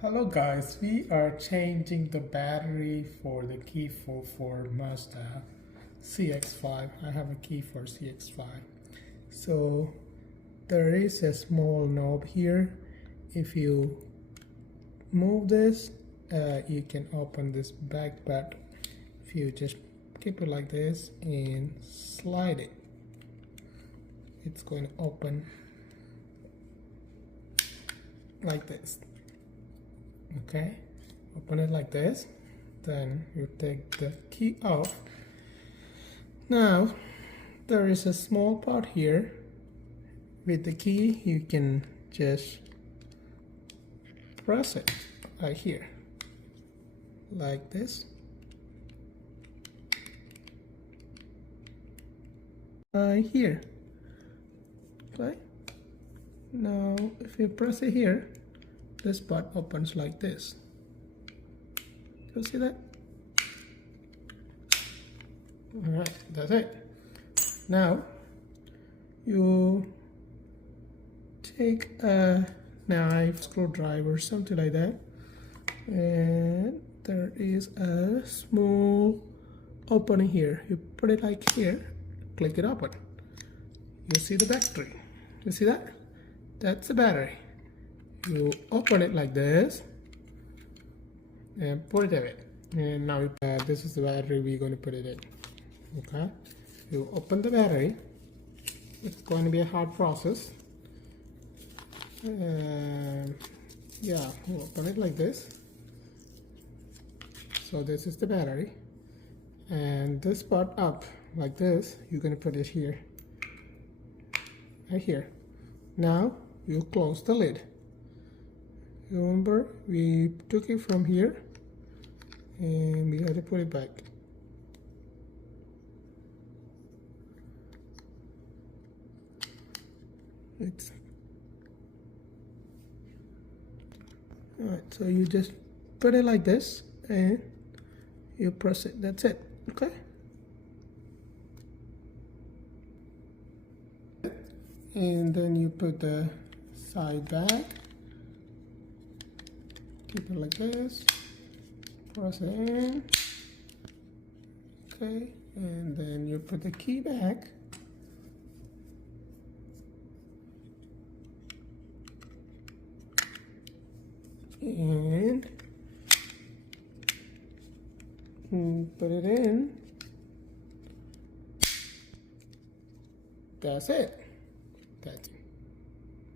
Hello guys, we are changing the battery for the keyfob for Mazda Cx5. I have a key for Cx5. So there is a small knob here. If you move this, you can open this back, but if you just keep it like this and slide it, it's going to open like this. Okay, open it like this, then you take the key off. Now there is a small part here. With the key you can just press it right here like this, right here. Okay, now if you press it here, this part opens like this. You see that? Alright, that's it. Now you take a knife, screwdriver, something like that, and there is a small opening here. You put it like here, click it open. You see the battery. You see that? That's the battery. You open it like this and put it away. And now this is the battery we're going to put it in. Okay, you open the battery. It's going to be a hard process. Yeah, you open it like this. So this is the battery, and this part up like this, you're going to put it here, right here. Now you close the lid. Remember, we took it from here and we had to put it back. It's alright, so you just put it like this and you press it. That's it. Okay. And then you put the side back. Keep it like this, press it in, okay, and then you put the key back, and put it in. That's it.